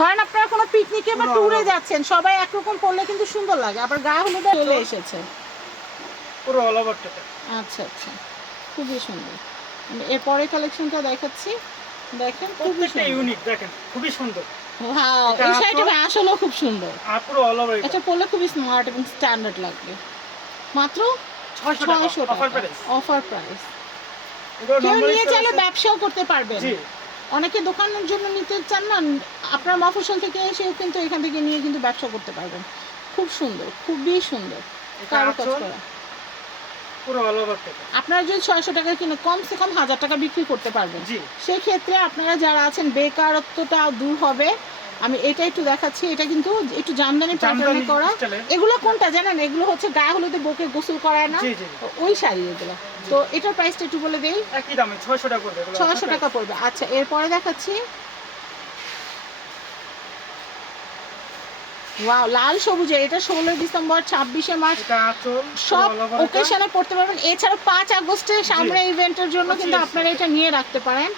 ধরেন আপনারা কোনো পিকনিকে বা ট্যুরে যাচ্ছেন সবাই একরকম পরলে কিন্তু সুন্দর লাগে। আবার হলুদে চলে এসেছে। পুরো অল ওভার টাকা আচ্ছা আচ্ছা। খুবই সুন্দর। এরপরে কালেকশনটা দেখাচ্ছি। দেখেন খুবই ইউনিক দেখেন খুবই সুন্দর। এই শাড়িটা খুব সুন্দর। আর পুরো অল ওভার এটা পরলে খুবই স্মার্ট এবং স্ট্যান্ডার্ড লাগবে। মাত্র ছয়শো ছয়শো টাকা। অফার প্রাইস অফার প্রাইস কেউ নিয়ে চাইলে ব্যবসাও করতে পারবেন। অনেকে দোকানের জন্য নিতে চান না আপনার মফসল থেকে এসেও কিন্তু এখান থেকে নিয়ে কিন্তু ব্যবসা করতে পারবেন। খুব সুন্দর খুবই সুন্দর। কারও। কাজ করা আপনারা যদি ছয়শো টাকা কিনে কমসে কম হাজার টাকা বিক্রি করতে পারবেন সেক্ষেত্রে আপনারা যারা আছেন বেকারত্বটা দূর হবে। আমি এটা একটু দেখাচ্ছি এটা কিন্তু একটু জামদানি প্যাটার্নে করা। এগুলো কোনটা জানেন? এগুলো হচ্ছে গায়ে হলুদে বকে গোসল করায় না? ওই শাড়ি এগুলো। তো এটার প্রাইসটা একটু বলে দেই। একই দামে ছয়শো টাকা পড়বে এগুলো। ছয়শো offer টাকা পড়বে। আচ্ছা এরপরে দেখাচ্ছি। ওয়াও লাল সবুজে এটা ষোলোই ডিসেম্বর ছাব্বিশে মার্চ। সব। ওকেশনে পড়তে পারবেন। এছাড়া পাঁচ আগস্টে সামনে ইভেন্টের জন্য কিন্তু আপনারা এটা নিয়ে রাখতে পারেন।